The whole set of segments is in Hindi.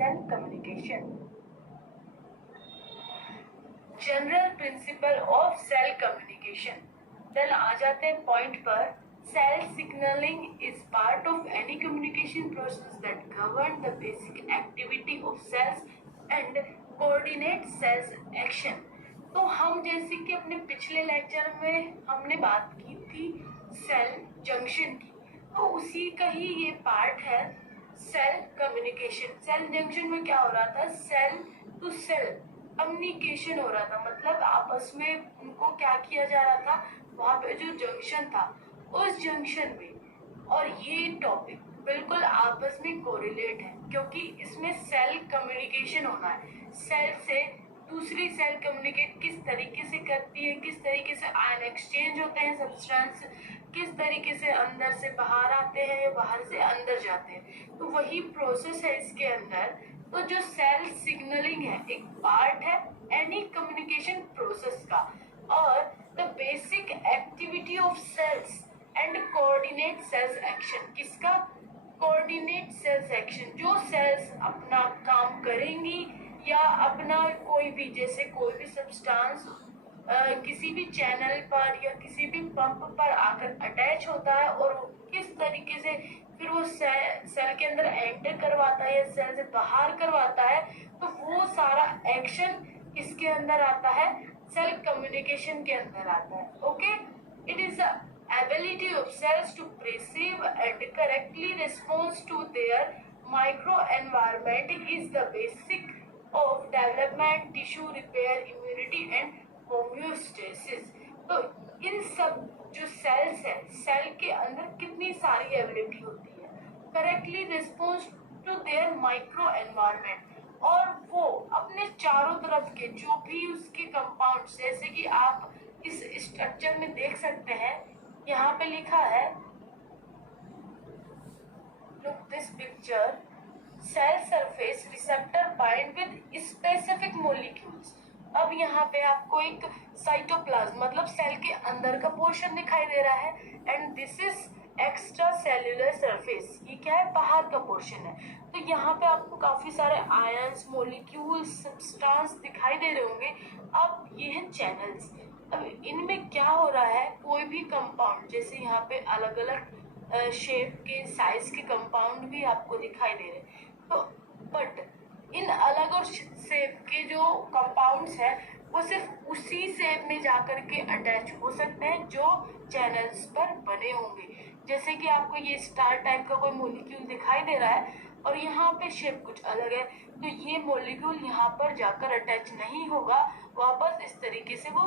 cell communication. General principle of cell communication. Then आ जाते हैं पॉइंट पर. Cell signaling is part of any communication process that govern the basic activity of cells and coordinate cells action. तो हम जैसे कि अपने पिछले लेक्चर में हमने बात की थी सेल जंक्शन की, तो उसी का ही ये पार्ट है सेल कम्युनिकेशन. सेल जंक्शन में क्या हो रहा था, सेल टू सेल कम्युनिकेशन हो रहा था. मतलब आपस में उनको क्या किया जा रहा था, वहाँ पे जो जंक्शन था उस जंक्शन में, और ये टॉपिक बिल्कुल आपस में कोरिलेट है क्योंकि इसमें सेल कम्युनिकेशन होना है. सेल से दूसरी सेल कम्युनिकेट किस तरीके से करती है, किस तरीके से आयन एक्सचेंज होते हैं, सब्सटेंस किस तरीके से अंदर से बाहर आते हैं या बाहर से अंदर जाते हैं, तो वही प्रोसेस है इसके अंदर. तो जो सेल सिग्नलिंग है एक पार्ट है एनी कम्युनिकेशन प्रोसेस का, और the basic activity of cells and coordinate cells action. किसका, कोऑर्डिनेट सेल्स एक्शन. जो सेल्स अपना काम करेंगी या अपना कोई भी, जैसे कोई भी सब्सटेंस किसी भी चैनल पर या किसी भी पंप पर आकर अटैच होता है और किस तरीके से फिर वो सेल के अंदर एंटर करवाता है या सेल से बाहर करवाता है, तो वो सारा एक्शन इसके अंदर आता है, सेल कम्युनिकेशन के अंदर आता है. Okay, it is the ability of cells to perceive and correctly respond to their microenvironment is the basic of development, tissue repair, immunity and homeostasis. तो इन सब जो सेल्स है, सेल के अंदर कितनी सारी एबिलिटी होती है, correctly response to their micro environment, और वो अपने चारों तरफ के जो भी उसके कंपाउंड, जैसे कि आप इस स्ट्रक्चर में देख सकते हैं, यहाँ पे लिखा है, look this picture, cell surface receptor bind with specific molecules. अब यहाँ पे आपको एक साइटोप्लाज्म मतलब सेल के अंदर का पोर्शन दिखाई दे रहा है, and this is extra cellular surface. ये क्या है, बाहर का पोर्शन है. तो यहाँ पे आपको काफी सारे आयंस, मॉलिक्यूल्स, सब्सटेंस दिखाई दे रहे होंगे. अब ये है चैनल्स. अब इनमें क्या हो रहा है, कोई भी कंपाउंड, जैसे यहाँ पे अलग अलग शेप के, साइज के कंपाउंड भी आपको दिखाई दे रहे हैं. तो बट इन अलग और शेप के जो कंपाउंड्स हैं वो सिर्फ उसी शेप में जाकर के अटैच हो सकते हैं जो चैनल्स पर बने होंगे. जैसे कि आपको ये स्टार टाइप का कोई मॉलिक्यूल दिखाई दे रहा है और यहाँ पे शेप कुछ अलग है, तो ये मॉलिक्यूल यहाँ पर जाकर अटैच नहीं होगा, वापस इस तरीके से वो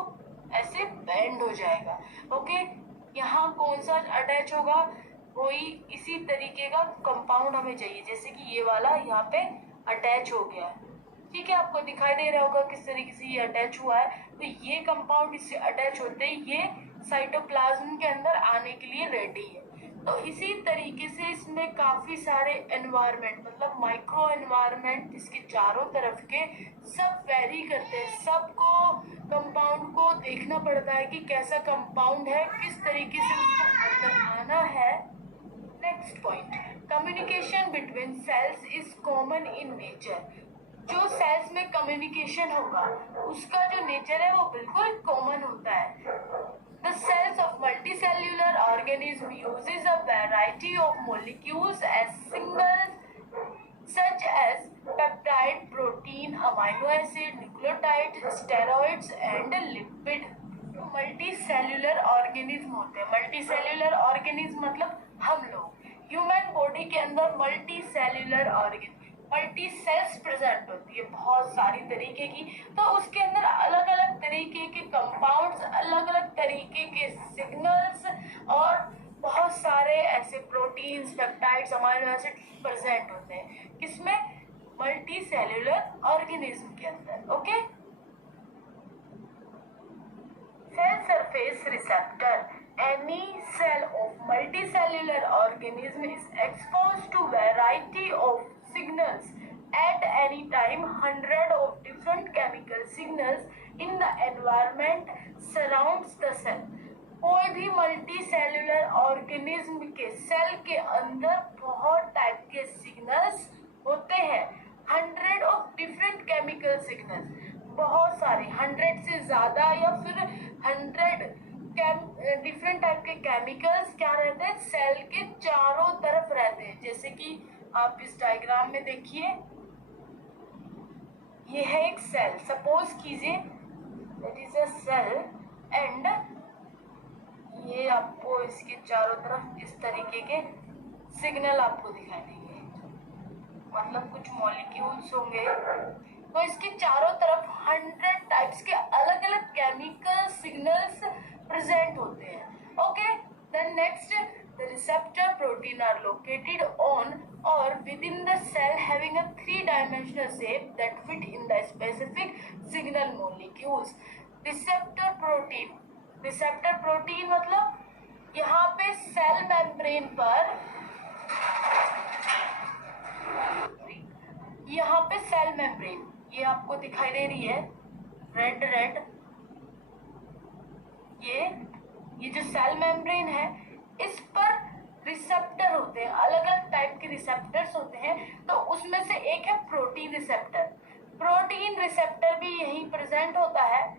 ऐसे बेंड हो जाएगा. ओके, यहाँ कौन सा अटैच होगा, कोई इसी तरीके का कंपाउंड हमें चाहिए, जैसे कि ये वाला यहाँ पे अटैच हो गया है. ठीक है, आपको दिखाई दे रहा होगा किस तरीके से ये अटैच हुआ है. तो ये कंपाउंड इससे अटैच होते ही ये साइटोप्लाज्म के अंदर आने के लिए रेडी है. तो इसी तरीके से इसमें काफी सारे एनवायरनमेंट मतलब माइक्रो एनवायरनमेंट इसके चारों तरफ के सब वेरी करते हैं. सबको कंपाउंड को देखना पड़ता है कि कैसा कंपाउंड है, किस तरीके से उसको अंदर आना है. Next point, communication between cells is common in nature. जो सेल्स में कम्युनिकेशन होगा उसका जो नेचर है वो बिल्कुल कॉमन होता है. The cells of multicellular organism uses a variety of molecules as singles such as peptide, protein, amino acid, nucleotide, steroids and lipid. Multicellular organism होते हैं. मल्टीसेल्यूलर ऑर्गेनिज्म मतलब हम लोग ह्यूमन बॉडी के अंदर multicellular organism, multi cells present होती है बहुत सारी तरीके की. तो उसके अंदर अलग अलग तरीके के कंपाउंड्स, अलग अलग तरीके के सिग्नल्स और बहुत सारे ऐसे proteins, peptides, amino acid present होते हैं. किसमें, मल्टी सेल्यूलर ऑर्गेनिज्म के अंदर. Okay, cell surface receptor. Any cell of multicellular organism is exposed to variety of signals at any time. Hundred of different chemical signals in the environment surrounds the cell. कोई भी मल्टी सेल्यूलर ऑर्गेनिज्म के सेल के अंदर बहुत टाइप के सिग्नल्स होते हैं. बहुत सारे 100 से ज्यादा या फिर 100 डिफरेंट टाइप के केमिकल्स क्या रहते हैं, सेल के चारों तरफ रहते हैं। जैसे कि आप इस डायग्राम में देखिए, ये है एक सेल, सपोज कीजिए that is a cell, and ये आपको इसके चारों तरफ इस तरीके के सिग्नल आपको दिखाई देंगे, मतलब कुछ मॉलिक्यूल्स होंगे, तो इसके चारों तरफ 100 टाइप्स के अलग अलग केमिकल सिग्नल्स प्रेजेंट होते हैं। Okay, then next, the receptor protein are located on और within the cell having a 3-dimensional shape that fit in the specific signal molecules। Receptor protein मतलब यहाँ पे सेल मेम्ब्रेन पर, यहाँ पे सेल मेम्ब्रेन ये आपको दिखाई दे रही है रेड रेड, ये जो सेल मेम्ब्रेन है इस पर रिसेप्टर होते हैं, अलग अलग टाइप के रिसेप्टर्स होते हैं। तो उसमें से एक है प्रोटीन रिसेप्टर। प्रोटीन रिसेप्टर भी यहीं प्रेजेंट होता है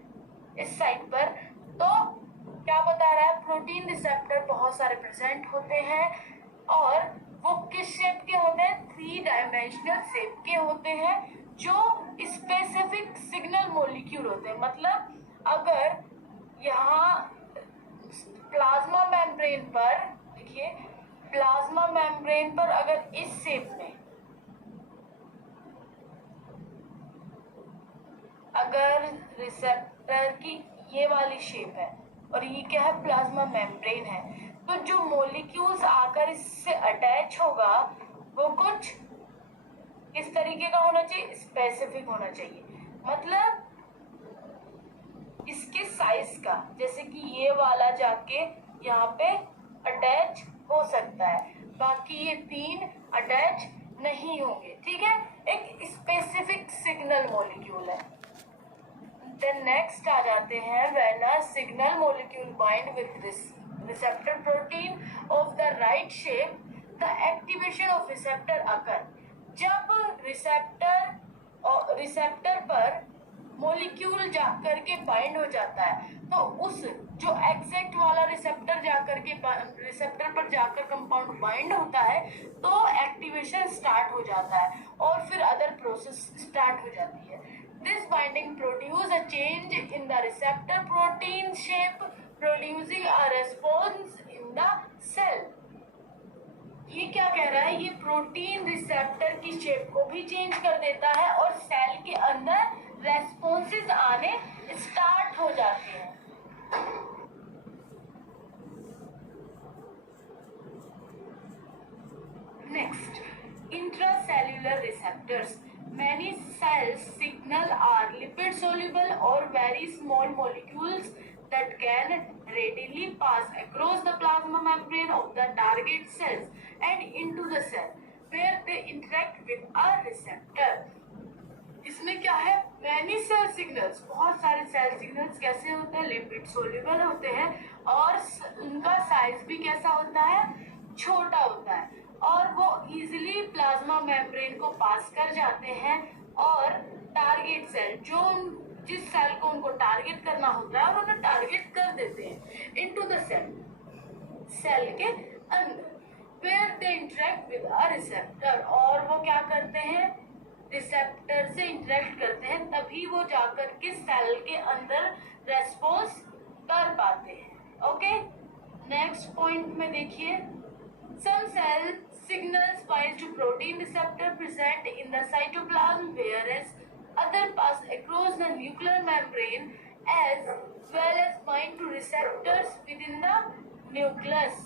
इस साइड पर। तो क्या बता रहा है, प्रोटीन रिसेप्टर बहुत सारे प्रेजेंट होते हैं और वो किस शेप के होते हैं, 3-dimensional शेप के होते हैं, जो स्पेसिफिक सिग्नल मॉलिक्यूल होते हैं। मतलब अगर यहाँ प्लाज्मा मेम्ब्रेन पर देखिए, प्लाज्मा मेम्ब्रेन पर अगर इस शेप में अगर रिसेप्टर की ये वाली शेप है और ये क्या है, प्लाज्मा मेम्ब्रेन है, तो जो मॉलिक्यूल्स आकर इससे अटैच होगा वो कुछ इस तरीके का होना चाहिए, स्पेसिफिक होना चाहिए, मतलब इसके साइज का। जैसे कि ये वाला जाके यहाँ पे अटैच हो सकता है, बाकी ये 3 अटैच नहीं होंगे, ठीक है, एक स्पेसिफिक सिग्नल मॉलिक्यूल है। देन नेक्स्ट आ जाते हैं, when a signal molecule bind with this receptor protein of the right shape, the activation of receptor occur. जब रिसेप्टर पर मॉलिक्यूल जाकर के बाइंड हो जाता है, तो उस जो एग्जैक्ट वाला रिसेप्टर पर जाकर कंपाउंड बाइंड होता है, तो एक्टिवेशन स्टार्ट हो जाता है और फिर अदर प्रोसेस स्टार्ट हो जाती है। This binding produce a change in the receptor protein shape, producing a response in the cell. ये क्या कह रहा है, ये प्रोटीन रिसेप्टर की शेप को भी चेंज कर देता है और सेल के अंदर रेस्पॉन्सेज आने स्टार्ट हो जाते हैं। Next, intracellular receptors. Many cells signal are lipid soluble or very small molecules that can readily pass across the plasma membrane of the target cells and into the cell where they interact with a receptor। इसमें क्या है, मैनी सेल सिग्नल्स, बहुत सारे सेल सिग्नल्स कैसे होते हैं, लिपिड सोल्यूबल होते हैं और उनका साइज भी कैसा होता है, छोटा होता है और वो इजीली प्लाज्मा मेम्ब्रेन को पास कर जाते हैं और टारगेट सेल, जो जिस सेल को उनको टारगेट करना होता है और उन्हें टारगेट कर देते हैं इनटू द सेल के अंदर, where they interact with a receptor। और वो क्या करते हैं, रिसेप्टर से इंटरेक्ट करते हैं, तभी वो जाकर के सेल के अंदर रेस्पॉन्स कर पाते हैं। ओके, नेक्स्ट पॉइंट में देखिए, some cell signals bind to protein receptor present in the cytoplasm, whereas other pass across the nuclear membrane as well as bind to receptors within the nucleus।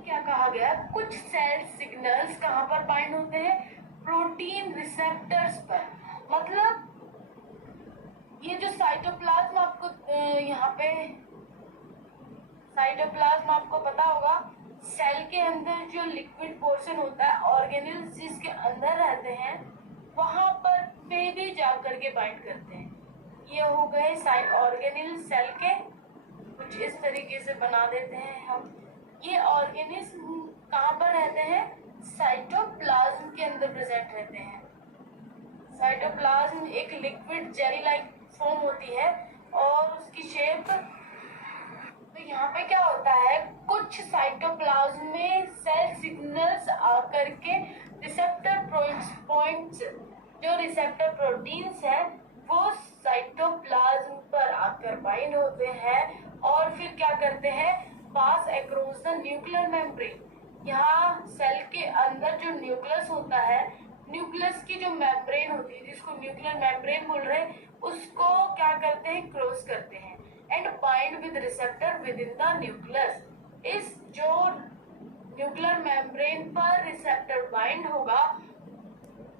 क्या कहा गया, कुछ सेल सिग्नल्स कहाँ पर बाइंड होते हैं, प्रोटीन रिसेप्टर्स पर। मतलब ये जो साइटोप्लाज्म आपको यहाँ पे साइटोप्लाज्म आपको पता होगा, सेल के अंदर जो लिक्विड पोर्शन होता है, ऑर्गेनेल्स जिसके अंदर रहते हैं, वहां पर वे भी जाकर के बाइंड करते हैं। ये हो गए ऑर्गेनेल सेल के, कुछ इस तरीके से बना देते हैं हम। ये ऑर्गेनेल्स कहाँ पर रहते हैं, साइटोप्लाज्म के अंदर प्रेजेंट रहते हैं। साइटोप्लाज्म एक लिक्विड जेली लाइक फॉर्म होती है और उसकी शेप, तो यहाँ पे क्या होता है, कुछ साइटोप्लाज्म में सेल सिग्नल्स आकर के रिसेप्टर पॉइंट्स, जो रिसेप्टर प्रोटीन्स है वो साइटोप्लाज्म पर आकर बाइंड होते हैं और फिर क्या करते हैं, पास अक्रॉस द न्यूक्लियर मेम्ब्रेन। यहाँ सेल के अंदर जो न्यूक्लियस होता है, न्यूक्लियस की जो मेम्ब्रेन होती है जिसको न्यूक्लियर मेम्ब्रेन बोल रहे हैं, उसको क्या करते हैं, क्रॉस करते हैं and bind with receptor with in the nucleus. इस जो न्यूक्लियर मेम्ब्रेन पर रिसेप्टर बाइंड होगा,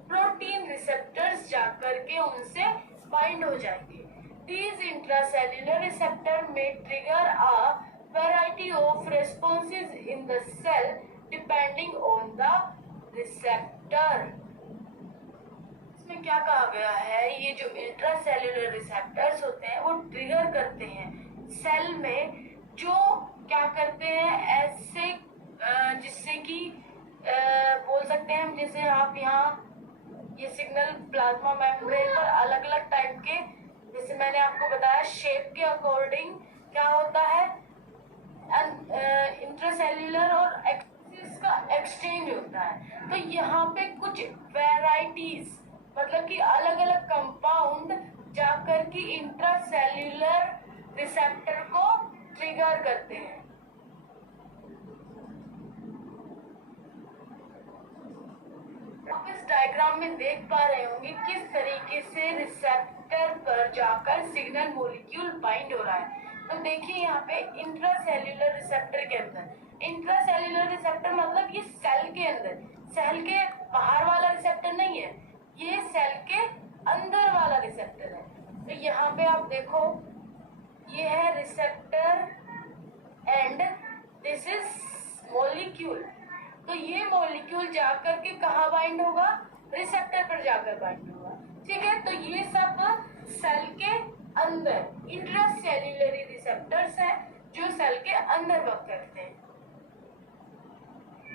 प्रोटीन रिसेप्टर्स जाकर के उनसे बाइंड हो जाएंगे। These intracellular receptor may trigger a variety of responses in the cell depending on the receptor। इसमें क्या कहा गया है, ये जो इंट्रासेल्युलर रिसेप्टर्स होते हैं वो ट्रिगर करते हैं सेल में, जो क्या करते हैं ऐसे जिससे कि बोल सकते हैं हम, जैसे आप यहाँ ये सिग्नल प्लाज्मा मेम्ब्रेन पर अलग अलग टाइप के, जैसे मैंने आपको बताया शेप के अकॉर्डिंग क्या होता है, इंट्रासेल्युलर और एक्सिस का एक्सचेंज होता है। तो यहाँ पे कुछ वेराइटीज, मतलब कि अलग अलग कंपाउंड जाकर की इंट्रासेल्युलर रिसेप्टर को ट्रिगर करते हैं। आप इस डायग्राम में देख पा रहे होंगे किस तरीके से रिसेप्टर पर जाकर सिग्नल मॉलिक्यूल बाइंड हो रहा है। तो देखिए यहाँ पे इंट्रासेल्युलर रिसेप्टर के अंदर, इंट्रासेल्युलर रिसेप्टर मतलब ये सेल के अंदर, सेल के बाहर वाला रिसेप्टर नहीं है, ये सेल के अंदर वाला रिसेप्टर है। तो यहाँ पे आप देखो ये है receptor and this is molecule. तो ये मॉलिक्यूल जाकर के कहाँ बाइंड होगा, रिसेप्टर पर जाकर बाइंड होगा। ठीक है, तो ये सब सेल के अंदर इंट्रासेल्युलरी रिसेप्टर्स हैं जो सेल के अंदर वर्क करते हैं।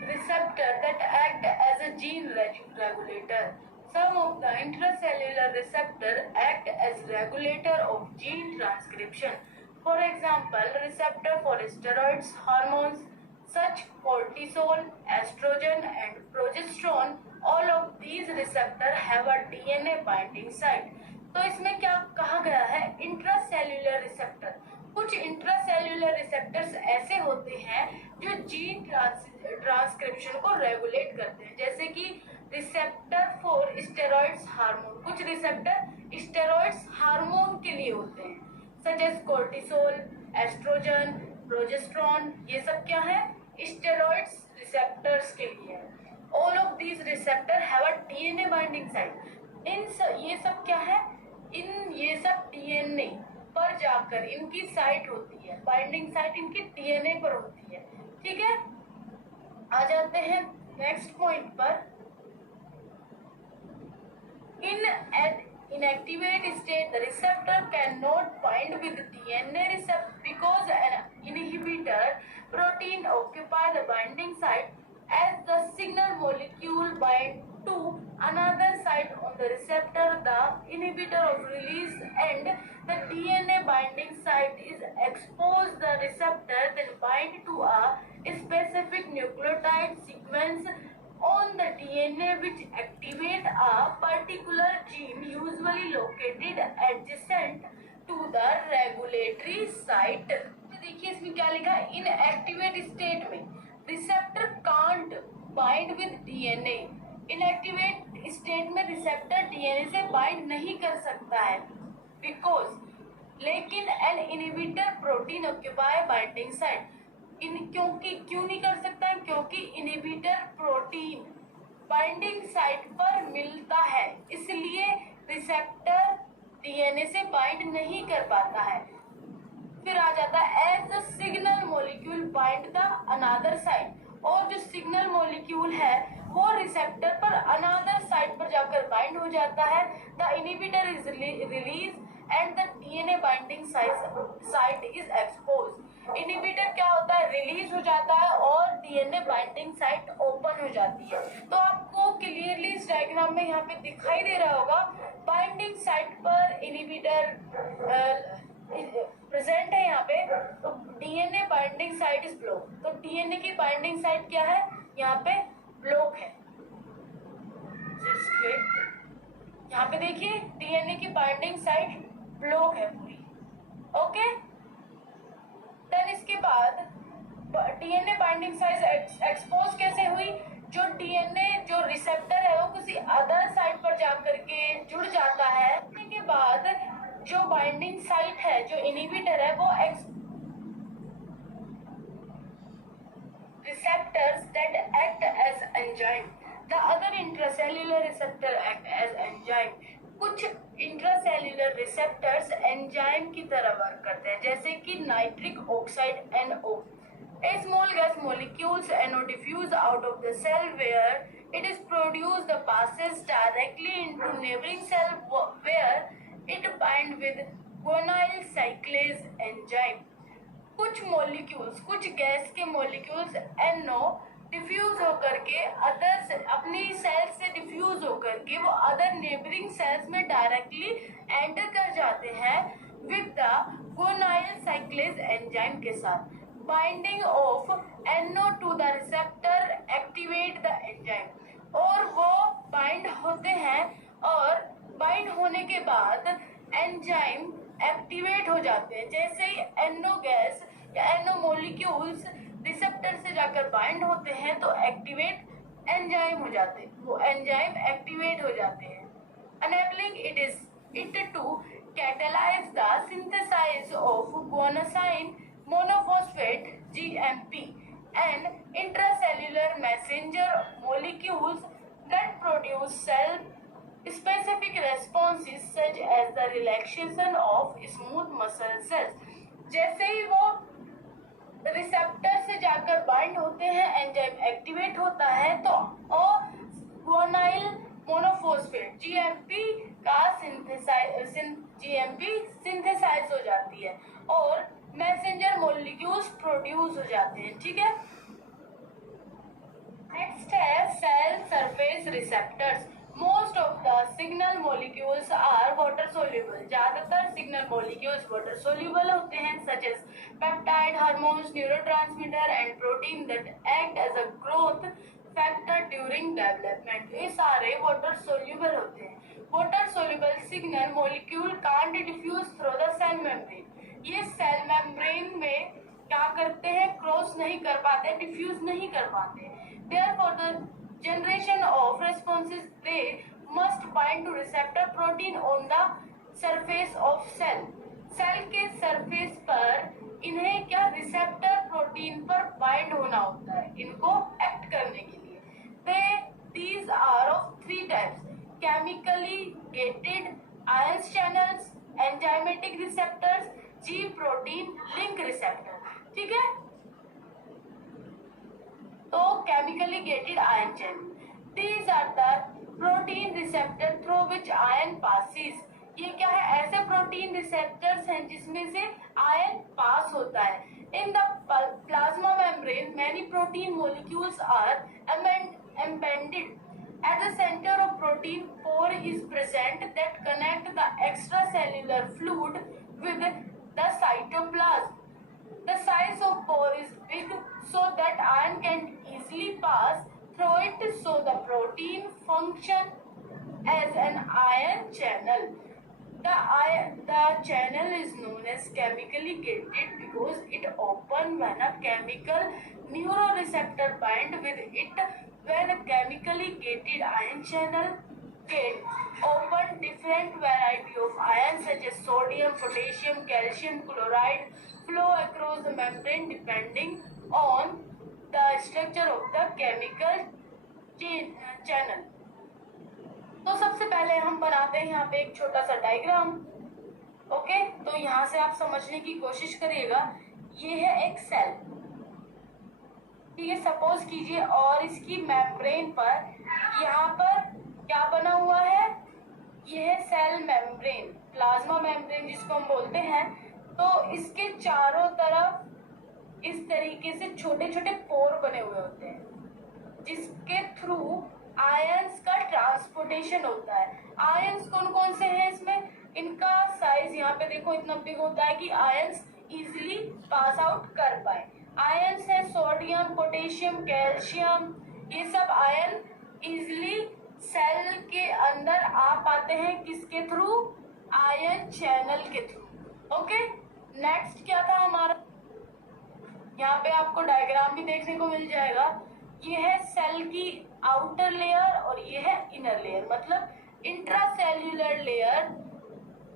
Receptor that act as a gene regulator. Some of the intracellular receptor act as regulator of gene transcription. For example, receptor for steroids hormones such cortisol, estrogen and progesterone, all of these receptors have a DNA binding site। तो इसमें क्या कहा गया है, इंट्रासेल्युलर रिसेप्टर, कुछ इंट्रासेल्युलर रिसेप्टर्स ऐसे होते हैं जो जीन ट्रांसक्रिप्शन को रेगुलेट करते हैं, जैसे कि रिसेप्टर फॉर स्टेरॉइड्स हार्मोन, कुछ रिसेप्टर स्टेरॉइड्स हार्मोन के लिए होते हैं, such as cortisol, estrogen, progesterone, ये सब क्या है, स्टेरॉइड्स रिसेप्टर्स के लिए है। All of these receptor have a DNA binding site. ये सब क्या है, ये सब डीएनए पर जाकर इनकी साइट होती है, बाइंडिंग साइट इनकी डीएनए पर होती है। ठीक है, आ जाते हैं नेक्स्ट पॉइंट पर। In an inactivate state, the receptor cannot bind with DNA receptor because an inhibitor protein occupy the binding site. As the signal molecule bind to another site on the receptor, the inhibitor of release and the DNA binding site is exposed. The receptor then bind to a specific nucleotide sequence on the DNA which activate a particular gene usually located adjacent to the regulatory site। तो देखिए इसमें क्या लिखा है, इन एक्टिवेट स्टेट में receptor can't bind with DNA. Inactivate state में रिसेप्टर डीएनए से बाइंड नहीं कर सकता है बिकॉज, लेकिन an inhibitor protein occupy binding site. क्योंकि क्यों नहीं कर सकता है, क्योंकि इनहिबिटर प्रोटीन बाइंडिंग साइट पर मिलता है, इसलिए रिसेप्टर डीएनए से बाइंड नहीं कर पाता है। फिर आ जाता है as the signal molecule bind the another site, और जो सिग्नल मॉलिक्यूल है वो रिसेप्टर पर अनदर साइट पर जाकर बाइंड हो जाता है। The inhibitor is release and the DNA binding site is expose. Inhibitor क्या होता है, रिलीज हो जाता है और डीएनए बाइंडिंग साइट ओपन हो जाती है। तो आपको क्लियरली इस डायग्राम में यहाँ पे दिखाई दे रहा होगा, बाइंडिंग साइट पर इनहिबिटर प्रेजेंट है यहाँ पे, तो DNA binding site is block. तो डीएनए की बाइंडिंग साइट क्या है, यहाँ पे ब्लॉक है। यहाँ पे देखिए डीएनए की बाइंडिंग साइट ब्लॉक है पूरी। ओके, देन इसके बाद डीएनए बाइंडिंग साइट एक्सपोज कैसे हुई, जो डीएनए जो रिसेप्टर है वो किसी अदर साइट पर जाकर के जुड़ जाता है। के बाद जो बाइंडिंग साइट है, जो इनहिबिटर है, वो receptors that act as enzyme. The other intracellular receptor act as enzyme. कुछ इंट्रासेल्युलर रिसेप्टर्स एंजाइम की तरह वर्क करते हैं, जैसे कि nitric oxide NO. A small gas molecules NO diffuse out of the cell where it is produced. The passes directly into neighboring cell where it bind with guanyl cyclase enzyme. कुछ मॉलिक्यूल्स, कुछ गैस के मॉलिक्यूल्स NO डिफ्यूज होकर के अदर अपनी सेल्स से डिफ्यूज होकर के वो अदर नेबरिंग सेल्स में डायरेक्टली एंटर कर जाते हैं with the guanyl cyclase enzyme के साथ। Binding of NO to the receptor activate the enzyme, और वो बाइंड होते हैं, और बाइंड होने के बाद एंजाइम एक्टिवेट हो जाते हैं। जैसे ही NO गैस या NO मॉलिक्यूल्स रिसेप्टर से जाकर बाइंड होते हैं तो एक्टिवेट एंजाइम हो जाते हैं, वो एंजाइम एक्टिवेट हो जाते हैं, enabling it to catalyze the synthesis of guanosine monophosphate GMP and intracellular messenger molecules that produce cell specific responses such as the relaxation of smooth muscle cells. जैसे ही वो रिसेप्टर से जाकर बाइंड होते हैं, एंजाइम एक्टिवेट होता है, तो गुआनिल मोनोफॉस्फेट GMP का सिंथेसाइज हो जाती है और मैसेंजर मॉलिक्यूल्स प्रोड्यूस हो जाते हैं। ठीक है, नेक्स्ट है cell surface receptors. Most of the signal molecules are water soluble. ज्यादातर सिग्नल मॉलिक्यूल्स वाटर सोल्यूबल होते हैं, such as peptide, hormones, neurotransmitter and protein that act as a growth factor during development. ये सारे वाटर सोल्यूबल होते हैं। Water soluble signal molecule can't diffuse through the cell membrane. ये सेल मेम्ब्रेन में क्या करते हैं, क्रॉस नहीं कर पाते, डिफ्यूज नहीं कर पाते। Therefore, the generation of responses they must bind to receptor protein on the surface of cell. Cell के सरफेस पर इन्हें क्या रिसेप्टर प्रोटीन पर बाइंड होना होता है, इनको एक्ट करने के लिए। These are of three types: chemically gated ion channels, enzymatic receptors, G protein link receptor। ठीक है, तो chemically gated ion channel, these are the protein receptor through which ion passes। ये क्या है, ऐसे प्रोटीन रिसेप्टर्स हैं जिसमें से आयन पास होता है। In the plasma membrane many protein molecules are embedded at the center of protein pore is present that connect the extracellular fluid with the cytoplasm. The size of pore is big so that ion can easily pass through it, so the protein function as an ion channel. The channel is known as chemically gated because it open when a chemical neuroreceptor bind with it. When a chemically gated ion channel can open, different variety of ions such as sodium, potassium, calcium chloride flow across the membrane depending on the structure of the chemical channel. तो सबसे पहले हम बनाते हैं यहाँ पे एक छोटा सा डायग्राम। ओके, तो यहाँ से आप समझने की कोशिश करिएगा। ये है एक सेल, ठीक है, सपोज कीजिए, और इसकी मेम्ब्रेन पर यहाँ पर क्या बना हुआ है, ये है सेल मेम्ब्रेन, प्लाज्मा मेम्ब्रेन जिसको हम बोलते हैं। तो इसके चारों तरफ इस तरीके से छोटे छोटे पोर बने हुए होते हैं जिसके थ्रू आयंस का ट्रांसपोर्टेशन होता है। आयंस कौन कौन से हैं इसमें, इनका साइज यहाँ पे देखो इतना बिग होता है कि आयंस इजीली पास आउट कर पाए। आयंस है सोडियम, पोटेशियम, कैल्शियम, ये सब आयन इजीली सेल के अंदर आ पाते हैं किसके थ्रू, आयन चैनल के थ्रू। ओके, नेक्स्ट क्या था हमारा, यहाँ पे आपको डायग्राम भी देखने को मिल जाएगा। ये है सेल की आउटर लेयर और ये है इनर लेयर, मतलब इंट्रासेल्यूलर लेयर,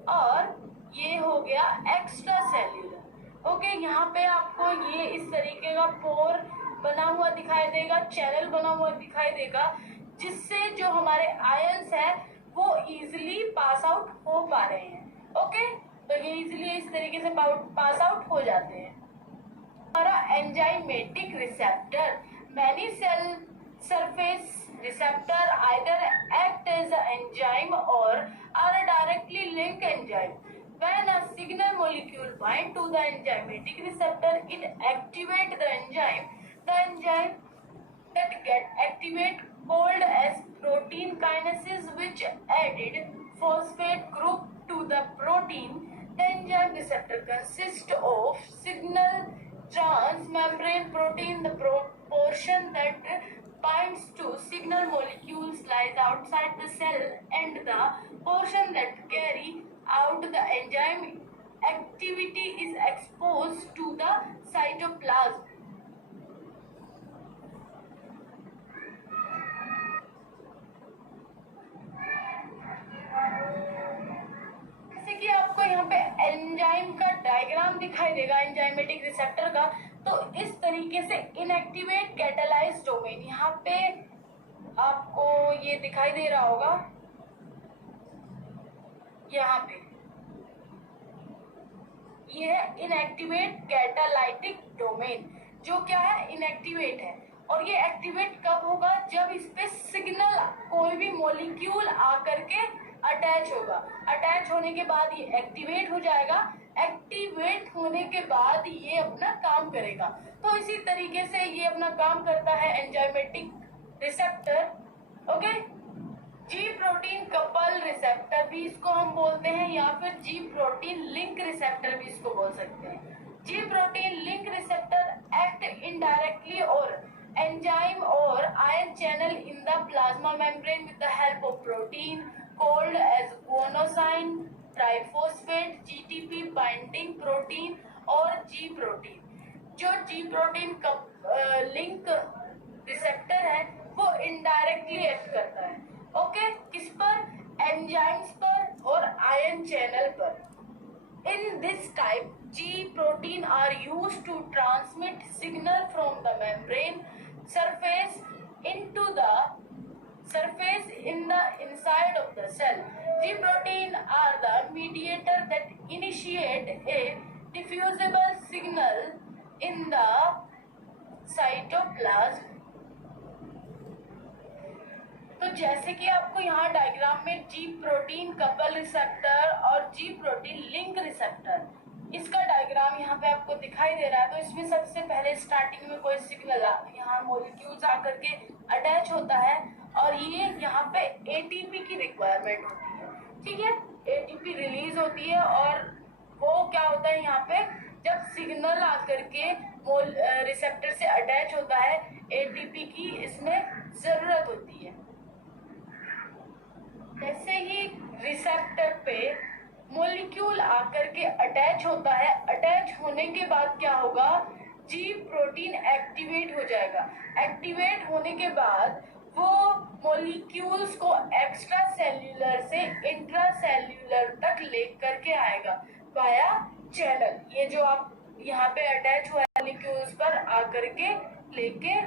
और ये हो गया एक्स्ट्रा सेल्यूलर। ओके, यहाँ पे आपको ये इस तरीके का पोर बना हुआ दिखाई देगा, चैनल बना हुआ दिखाई देगा, जिससे जो हमारे आयंस है वो इजिली पास आउट हो पा रहे हैं। ओके, तो ये इजिली इस तरीके से पास आउट हो जाते हैं। हमारा enzymatic receptor, many cell surface receptor either act as an enzyme or are a directly linked enzyme. When a signal molecule bind to the enzymatic receptor, it activate the enzyme. The enzyme that get activate called as protein kinases, which added phosphate group to the protein. The enzyme receptor consists of signal transmembrane protein, the portion that binds to signal molecules lies outside the cell, and the portion that carry out the enzyme activity is exposed to the cytoplasm. जैसे कि आपको यहाँ पे एंजाइम का डायग्राम दिखाई देगा एंजाइमेटिक रिसेप्टर का, तो इस तरीके से इनएक्टिवेट कैटालाइज डोमेन, यहाँ पे आपको ये दिखाई दे रहा होगा, यहाँ पे ये है इनएक्टिवेट कैटालाइटिक डोमेन, जो क्या है, इनएक्टिवेट है। और ये एक्टिवेट कब होगा, जब इस पे सिग्नल कोई भी मॉलिक्यूल आकर के अटैच होगा। अटैच होने के बाद ये एक्टिवेट हो जाएगा, एक्टिवेट होने के बाद ये अपना काम करेगा। तो इसी तरीके से ये अपना काम करता है एंजाइमेटिक रिसेप्टर। ओके, जी प्रोटीन कपल रिसेप्टर भी इसको हम बोलते हैं, या फिर जी प्रोटीन लिंक रिसेप्टर भी इसको बोल सकते हैं। जी protein link receptor act indirectly और enzyme or ion channel in the plasma membrane with the help of protein called as guanosine triphosphate, GTP binding protein और G protein। जो G protein का लिंक रिसेप्टर है वो इनडायरेक्टली एक्ट करता है। ओके, किस पर, एंजाइम्स पर और आयन चैनल पर। In this type, G protein are used to transmit signal from the membrane surface into the surface in the inside of the cell. G protein are the mediator that initiate a diffusible signal in the cytoplasm. तो जैसे कि आपको यहाँ डायग्राम में जी प्रोटीन कपल रिसेप्टर और जी प्रोटीन लिंक रिसेप्टर, इसका डायग्राम यहाँ पे आपको दिखाई दे रहा है। तो इसमें सबसे पहले स्टार्टिंग में कोई सिग्नल यहाँ मॉलिक्यूल्स आकर के अटैच होता है और ये यहाँ पे एटीपी की रिक्वायरमेंट होती है। ठीक है, एटीपी रिलीज होती है और वो क्या होता है, यहाँ पे जब सिग्नल आकर के रिसेप्टर से अटैच होता है, एटीपी की इसमें जरूरत होती है। जैसे ही रिसेप्टर पे मॉलिक्यूल आकर के अटैच होता है, अटैच होने के बाद क्या होगा, जी प्रोटीन एक्टिवेट हो जाएगा। एक्टिवेट होने के बाद वो मॉलिक्यूल्स को एक्स्ट्रा सेल्यूलर से इंट्रा सेल्यूलर तक लेकर के आएगा वाया चैनल। ये जो आप यहाँ पे अटैच हुआ है मॉलिक्यूल्स पर आकर के लेके